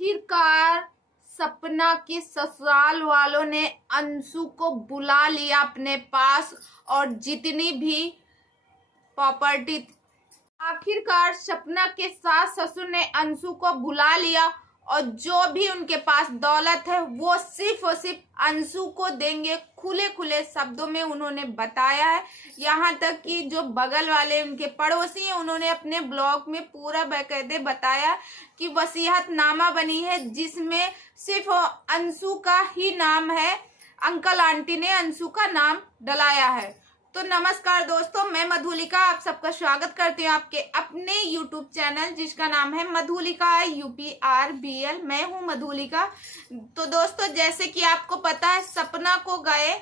आखिरकार सपना के ससुराल वालों ने अंशु को बुला लिया अपने पास और जितनी भी प्रॉपर्टी, आखिरकार सपना के सास ससुर ने अंशु को बुला लिया और जो भी उनके पास दौलत है वो सिर्फ और सिर्फ अंशु को देंगे। खुले खुले शब्दों में उन्होंने बताया है। यहाँ तक कि जो बगल वाले उनके पड़ोसी हैं उन्होंने अपने ब्लॉग में पूरा बाकायदे बताया कि वसीयतनामा बनी है जिसमें सिर्फ अंशु का ही नाम है। अंकल आंटी ने अंशु का नाम डलाया है। तो नमस्कार दोस्तों, मैं मधुलिका आप सबका स्वागत करती हूँ आपके अपने YouTube चैनल जिसका नाम है मधुलिका UPRBL। मैं हूँ मधुलिका। तो दोस्तों, जैसे कि आपको पता है सपना को गए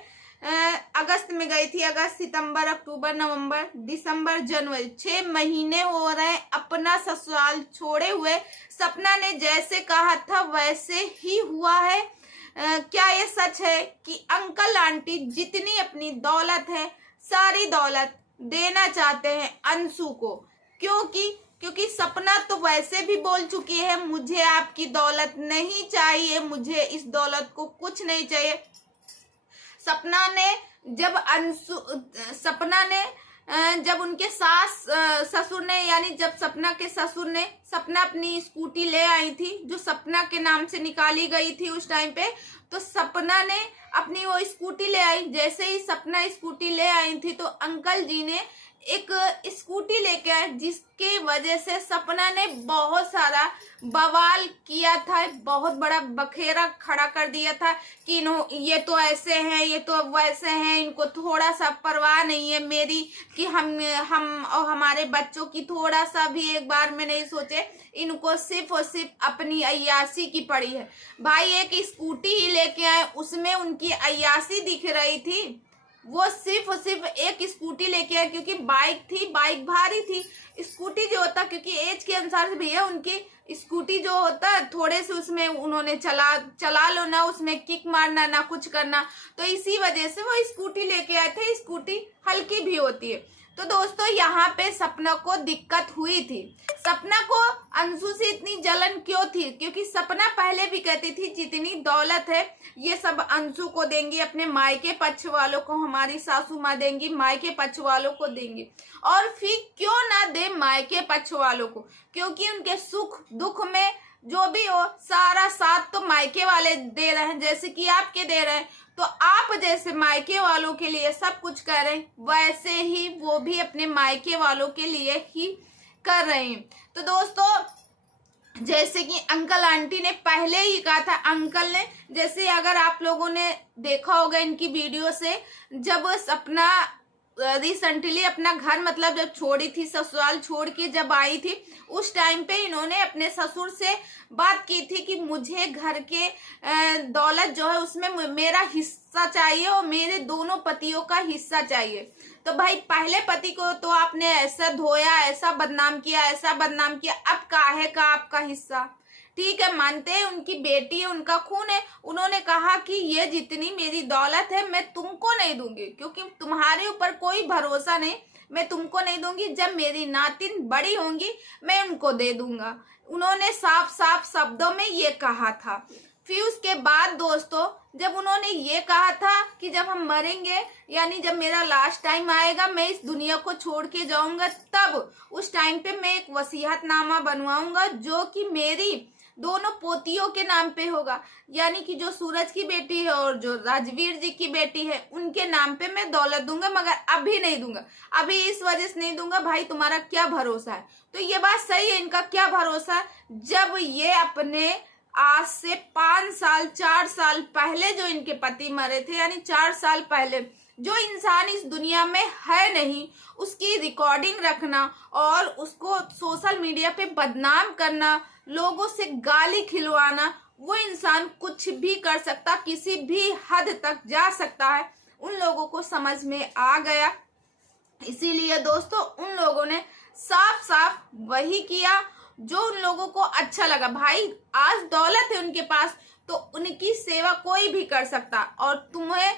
अगस्त में गई थी। अगस्त, सितंबर, अक्टूबर, नवंबर, दिसंबर, जनवरी 6 महीने हो रहे हैं अपना ससुराल छोड़े हुए। सपना ने जैसे कहा था वैसे ही हुआ है। क्या ये सच है कि अंकल आंटी जितनी अपनी दौलत है सारी दौलत देना चाहते हैं अंशु को? क्योंकि सपना तो वैसे भी बोल चुकी है मुझे आपकी दौलत नहीं चाहिए, मुझे इस दौलत को कुछ नहीं चाहिए। जब उनके सास ससुर ने यानी जब सपना के ससुर ने सपना अपनी स्कूटी ले आई थी जो सपना के नाम से निकाली गई थी उस टाइम पे, तो सपना ने अपनी वो स्कूटी ले आई। जैसे ही सपना स्कूटी ले आई थी तो अंकल जी ने एक स्कूटी लेके आए जिसके वजह से सपना ने बहुत सारा बवाल किया था, बहुत बड़ा बखेरा खड़ा कर दिया था कि ये तो ऐसे हैं, ये तो वैसे हैं, इनको थोड़ा सा परवाह नहीं है मेरी कि हम और हमारे बच्चों की थोड़ा सा भी एक बार में नहीं सोचे। इनको सिर्फ और सिर्फ अपनी अय्यासी की पड़ी है। भाई एक स्कूटी ही लेके आए, उसमें उनकी अय्यासी दिख रही थी। वो सिर्फ और सिर्फ एक स्कूटी लेके आए क्योंकि बाइक थी, बाइक भारी थी। स्कूटी जो होता क्योंकि एज के अनुसार से भैया उनकी स्कूटी जो होता है थोड़े से उसमें उन्होंने चला लो ना, उसमें किक मारना ना कुछ करना, तो इसी वजह से वो स्कूटी लेके आए थे। स्कूटी हल्की भी होती है। तो दोस्तों यहाँ पे सपना को दिक्कत हुई थी। सपना को अंशु से इतनी जलन क्यों थी? क्योंकि सपना पहले भी कहती थी जितनी दौलत है ये सब अंशु को देंगी, अपने मायके पक्ष वालों को, हमारी सासू माँ देंगी, मायके पक्ष वालों को देंगी। और फिर क्यों ना दे मायके पक्ष वालों को? क्योंकि उनके सुख दुख में जो भी हो सारा साथ तो मायके वाले दे रहे हैं, जैसे कि आपके दे रहे हैं। तो आप जैसे मायके वालों के लिए सब कुछ कर रहे हैं वैसे ही वो भी अपने मायके वालों के लिए ही कर रहे हैं। तो दोस्तों जैसे कि अंकल आंटी ने पहले ही कहा था, अंकल ने जैसे अगर आप लोगों ने देखा होगा इनकी वीडियो से, जब सपना रिसेंटली अपना घर मतलब जब छोड़ी थी, ससुराल छोड़ के जब आई थी, उस टाइम पे इन्होंने अपने ससुर से बात की थी कि मुझे घर के दौलत जो है उसमें मेरा हिस्सा चाहिए और मेरे दोनों पतियों का हिस्सा चाहिए। तो भाई पहले पति को तो आपने ऐसा धोया, ऐसा बदनाम किया, ऐसा बदनाम किया, अब काहे का आपका हिस्सा? ठीक है, मानते हैं उनकी बेटी है, उनका खून है। उन्होंने कहा कि ये जितनी मेरी दौलत है मैं तुमको नहीं दूंगी क्योंकि तुम्हारे ऊपर कोई भरोसा नहीं, मैं तुमको नहीं दूंगी। जब मेरी नातिन बड़ी होंगी मैं उनको दे दूंगा। उन्होंने साफ साफ शब्दों में ये कहा था। फिर उसके बाद दोस्तों जब उन्होंने ये कहा था कि जब हम मरेंगे यानी जब मेरा लास्ट टाइम आएगा, मैं इस दुनिया को छोड़ के जाऊंगा, तब उस टाइम पे मैं एक वसीयतनामा बनवाऊंगा जो कि मेरी दोनों पोतियों के नाम पे होगा। यानी कि जो सूरज की बेटी है और जो राजवीर जी की बेटी है उनके नाम पे मैं दौलत दूंगा, मगर अभी नहीं दूंगा। अभी इस वजह से नहीं दूंगा, भाई तुम्हारा क्या भरोसा है? तो ये बात सही है, इनका क्या भरोसा? जब ये अपने आज से 5 साल 4 साल पहले जो इनके पति मरे थे, यानी 4 साल पहले, जो इंसान इस दुनिया में है नहीं उसकी रिकॉर्डिंग रखना और उसको सोशल मीडिया पे बदनाम करना, लोगों से गाली खिलवाना, वो इंसान कुछ भी कर सकता, किसी भी हद तक जा सकता है। उन लोगों को समझ में आ गया, इसीलिए दोस्तों उन लोगों ने साफ साफ वही किया जो उन लोगों को अच्छा लगा। भाई आज दौलत है उनके पास तो उनकी सेवा कोई भी कर सकता, और तुम्हें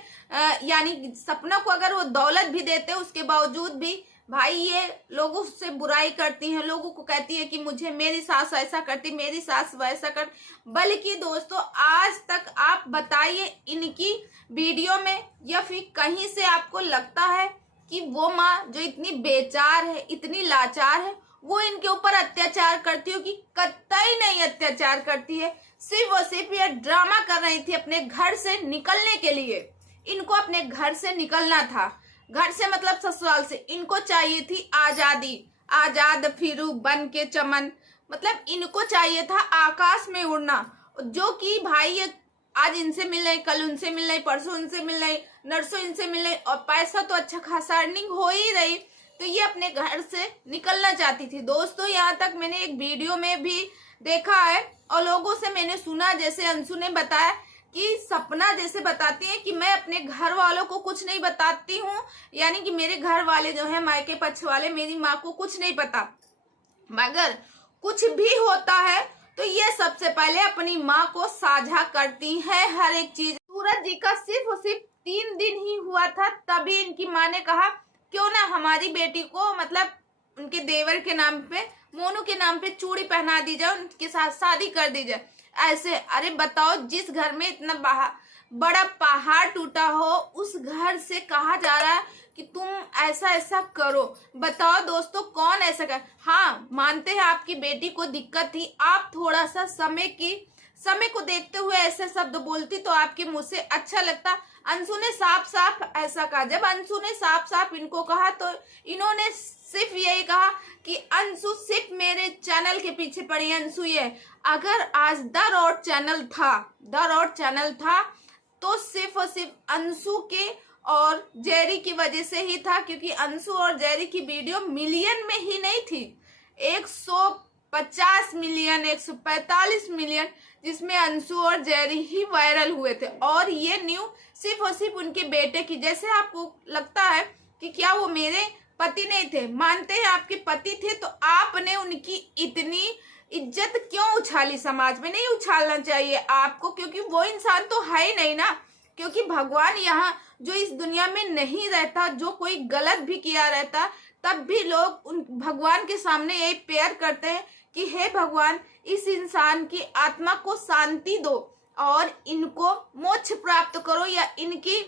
यानी सपना को अगर वो दौलत भी देते उसके बावजूद भी भाई ये लोगों से बुराई करती हैं, लोगों को कहती है कि मुझे मेरी सास ऐसा करती, मेरी सास वैसा कर। बल्कि दोस्तों आज तक आप बताइए इनकी वीडियो में या फिर कहीं से आपको लगता है कि वो माँ जो इतनी बेचार है, इतनी लाचार है, वो इनके ऊपर अत्याचार करती होगी? कतई नहीं अत्याचार करती है। सिर्फ और सिर्फ ये ड्रामा कर रही थी अपने घर से निकलने के लिए। इनको अपने घर से निकलना था, घर से मतलब ससुराल से। इनको चाहिए थी आजादी, आजाद फिरू बन के चमन, मतलब इनको चाहिए था आकाश में उड़ना। जो कि भाई ये आज इनसे मिल रही, कल उनसे मिल रही, परसों उनसे मिल रही, नरसों इनसे मिल रही, और पैसा तो अच्छा खासा अर्निंग हो ही रही। तो ये अपने घर से निकलना चाहती थी। दोस्तों यहाँ तक मैंने एक वीडियो में भी देखा है और लोगों से मैंने सुना, जैसे अंशु ने बताया कि सपना जैसे बताती है कि मैं अपने घर वालों को कुछ नहीं बताती हूँ, यानी कि मेरे घर वाले जो है मायके पक्ष वाले, मेरी माँ को कुछ नहीं पता। मगर कुछ भी होता है तो ये सबसे पहले अपनी माँ को साझा करती है हर एक चीज। सूरज जी का सिर्फ और सिर्फ 3 दिन ही हुआ था, तभी इनकी माँ ने कहा क्यों ना हमारी बेटी को मतलब उनके देवर के नाम पे, मोनू के नाम पे चूड़ी पहना दी जाए, उनके साथ शादी कर दी जाए। ऐसे अरे बताओ, जिस घर में इतना बड़ा पहाड़ टूटा हो, उस घर से कहा जा रहा है कि तुम ऐसा ऐसा करो। बताओ दोस्तों कौन ऐसा कर। हाँ मानते हैं आपकी बेटी को दिक्कत थी, आप थोड़ा सा समय को देखते हुए ऐसे शब्द बोलती तो आपके मुंह से अच्छा लगता। अंशु ने साफ साफ ऐसा कहा। जब अंशु ने साफ साफ इनको कहा तो इन्होंने सिर्फ यही कहा कि अंशु सिर्फ मेरे चैनल के पीछे पड़ी। अंशु ये अगर आज द रॉड चैनल था तो सिर्फ और सिर्फ अंशु के और जेरी की वजह से ही था, क्योंकि अंशु और जेरी की वीडियो मिलियन में ही नहीं थी, 150 मिलियन 145 मिलियन, जिसमें अंशु और जेरी ही वायरल हुए थे। और ये न्यूज़ सिर्फ और सिर्फ उनके बेटे की। जैसे आपको लगता है कि क्या वो मेरे पति नहीं थे, मानते हैं आपके पति थे, तो आपने उनकी इतनी इज्जत क्यों उछाली? समाज में नहीं उछालना चाहिए आपको, क्योंकि वो इंसान तो है ही नहीं ना। क्योंकि भगवान यहाँ जो इस दुनिया में नहीं रहता, जो कोई गलत भी किया रहता, तब भी लोग उन भगवान के सामने यही प्रेयर करते हैं कि हे भगवान इस इंसान की आत्मा को शांति दो और इनको मोक्ष प्राप्त करो, या इनकी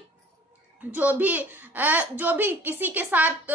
जो भी किसी के साथ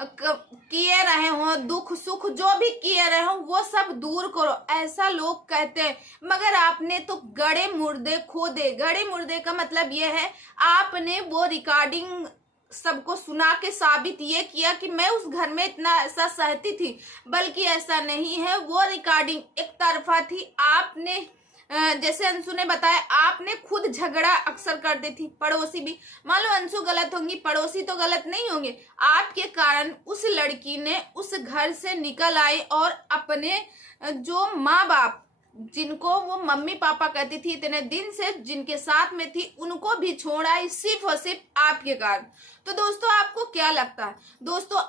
किए रहे हो, दुख सुख जो भी किए रहे हो, वो सब दूर करो, ऐसा लोग कहते हैं। मगर आपने तो गड़े मुर्दे खोदे। गड़े मुर्दे का मतलब ये है आपने वो रिकॉर्डिंग सबको सुना के साबित ये किया कि मैं उस घर में इतना ऐसा सहती थी, बल्कि ऐसा नहीं है। वो रिकॉर्डिंग एक तरफा थी। आपने जैसे अंशु ने बताया, आपने खुद झगड़ा अक्सर कर दी थी। पड़ोसी भी, मान लो अंशु गलत होंगी, पड़ोसी तो गलत नहीं होंगे। आपके कारण उस लड़की ने उस घर से निकल आई और अपने जो माँ बाप, जिनको वो मम्मी पापा कहती थी इतने दिन से, जिनके साथ में थी, उनको भी छोड़ आई सिर्फ और सिर्फ आपके कारण। तो दोस्तों आपको क्या लगता है? दोस्तों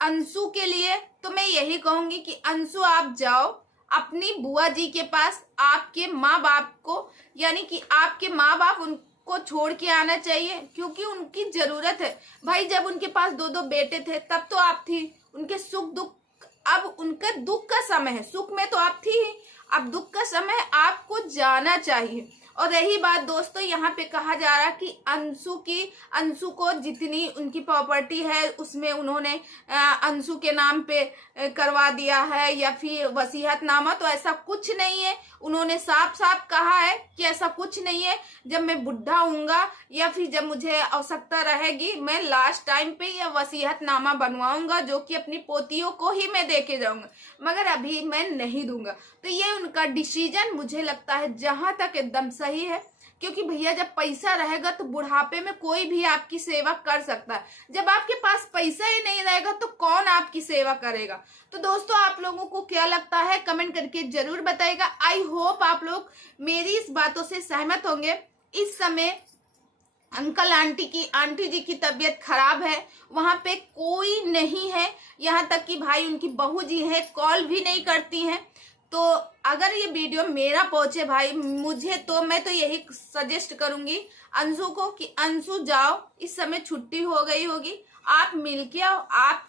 अंशु के लिए तो मैं यही कहूंगी कि अंशु आप जाओ अपनी बुआ जी के पास, आपके माँ बाप को, यानी कि आपके माँ बाप उनको छोड़ के आना चाहिए, क्योंकि उनकी जरूरत है। भाई जब उनके पास 2 बेटे थे तब तो आप थी, उनके सुख दुख, अब उनका दुख का समय है, सुख में तो आप थी ही, अब दुख का समय आपको जाना चाहिए। और रही बात दोस्तों, यहाँ पे कहा जा रहा कि अंशु को जितनी उनकी प्रॉपर्टी है उसमें उन्होंने अंशु के नाम पे करवा दिया है या फिर वसीयतनामा, तो ऐसा कुछ नहीं है। उन्होंने साफ साफ कहा है कि ऐसा कुछ नहीं है। जब मैं बुढ़ा होऊंगा या फिर जब मुझे आवश्यकता रहेगी, मैं लास्ट टाइम पे यह वसीयतनामा बनवाऊंगा, जो कि अपनी पोतियों को ही मैं दे के जाऊंगा, मगर अभी मैं नहीं दूंगा। तो ये उनका डिसीजन मुझे लगता है जहां तक एकदम सही है, क्योंकि भैया जब पैसा रहेगा तो बुढ़ापे में कोई भी आपकी सेवा कर सकता है। जब आपके पास पैसा ही नहीं रहेगा तो कौन आपकी सेवा करेगा? तो दोस्तों आप लोगों को क्या लगता है कमेंट करके जरूर बताइएगा। आई होप आप लोग मेरी इस बातों से सहमत होंगे। इस समय अंकल आंटी जी की तबीयत खराब है, वहां पे कोई नहीं है, यहाँ तक कि भाई उनकी बहू जी है, कॉल भी नहीं करती हैं। तो अगर ये वीडियो मेरा पहुंचे भाई, मैं तो यही सजेस्ट करूंगी अंशु को कि अंशु जाओ, इस समय छुट्टी हो गई होगी, आप मिल के आओ, आप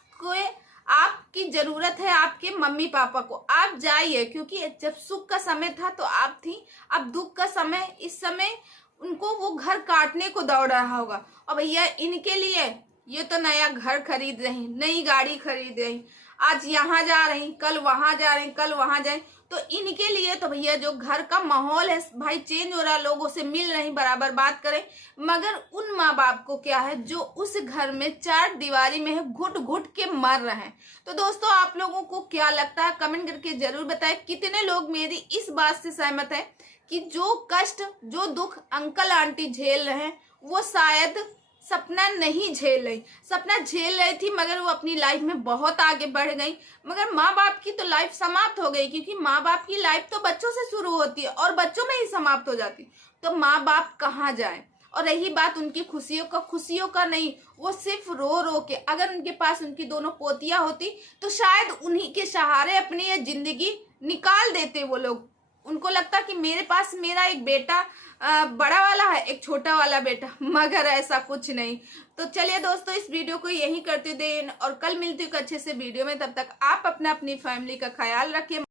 आपकी जरूरत है आपके मम्मी पापा को, आप जाइए, क्योंकि जब सुख का समय था तो आप थी, अब दुख का समय, इस समय उनको वो घर काटने को दौड़ रहा होगा। और भैया इनके लिए ये तो नया घर खरीद रही, नई गाड़ी खरीद रही, आज यहाँ जा रही, कल वहां जा रही, कल वहां जाए, तो इनके लिए तो भैया जो घर का माहौल है भाई चेंज हो रहा, लोगों से मिल रही, बराबर बात करें, मगर उन माँ बाप को क्या है जो उस घर में चार दीवारी में है, घुट घुट के मर रहे हैं। तो दोस्तों आप लोगों को क्या लगता है कमेंट करके जरूर बताएं। कितने लोग मेरी इस बात से सहमत है कि जो कष्ट जो दुख अंकल आंटी झेल रहे हैं वो शायद सपना नहीं झेल रही, सपना झेल रही थी मगर वो अपनी लाइफ में बहुत आगे बढ़ गई, मगर माँ बाप की तो लाइफ समाप्त हो गई, क्योंकि माँ बाप की लाइफ तो बच्चों से शुरू होती है और बच्चों में ही समाप्त हो जाती। तो माँ बाप कहाँ जाए। और रही बात उनकी खुशियों का नहीं, वो सिर्फ रो रो के, अगर उनके पास उनकी दोनों पोतियां होती तो शायद उन्हीं के सहारे अपनी ये जिंदगी निकाल देते वो लोग। उनको लगता कि मेरे पास मेरा एक बेटा बड़ा वाला है, एक छोटा वाला बेटा, मगर ऐसा कुछ नहीं। तो चलिए दोस्तों इस वीडियो को यहीं करते दें और कल मिलती हूँ अच्छे से वीडियो में। तब तक आप अपनी फैमिली का ख्याल रखिए।